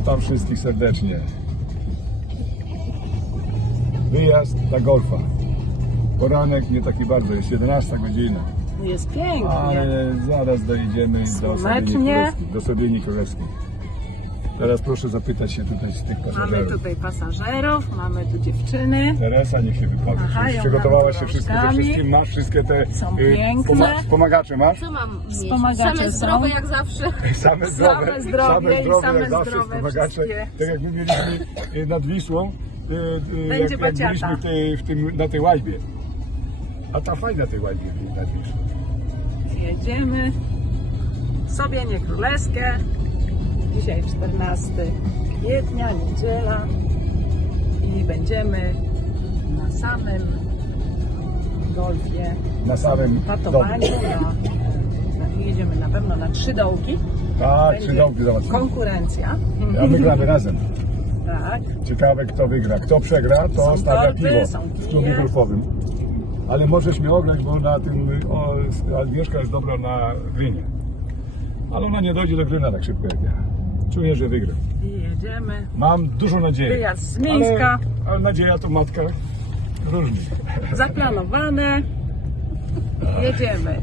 Witam wszystkich serdecznie. Wyjazd na golfa. Poranek nie taki bardzo, jest 11 godzina. Jest pięknie. Ale zaraz dojedziemy do Słonecznie. Sadynii Królewskiej. Do Sadynii Królewskiej. Teraz proszę zapytać się tutaj z tych Mamy pasażerów. tutaj pasażerów, mamy tu dziewczyny. Teresa niech się wypowie. Nam Przygotowałaś się wszystko, ze rączkami. wszystkim masz, wszystkie te Są y, piękne. wspomagacze masz? Co mam mieć? Wspomagacze Same są. zdrowe jak zawsze. Same zdrowe, Same zdrowie i zdrowe, same jak zawsze zdrowe wspomagacze. wszystkie. Tak jak my mieliśmy y, nad Wisłą, y, y, Będzie jak, jak baciata. byliśmy w tej, w tym, na tej łaźbie. A ta fajna tej łaźbie nad Wisłą. Jedziemy. Sobie nie królewskie. Dzisiaj 14 kwietnia, niedziela. I będziemy na samym golfie, Na samym patowaniu. Na, na, jedziemy na pewno na trzy dołki. Tak, Będzie trzy dołki załatwimy. Konkurencja. A my gramy razem. Tak. Ciekawe kto wygra. Kto przegra, to Są stawia torby, piwo są w klubie golfowym. Ale możesz mnie ograć, bo na tym o, Agnieszka jest dobra na grynie. Ale ona nie dojdzie do gryna tak szybko jak ja. Czuję, że wygra. I jedziemy. Mam dużo nadziei. Wyjazd z Mińska. Ale, ale nadzieja to matka różni. Zaplanowane. Jedziemy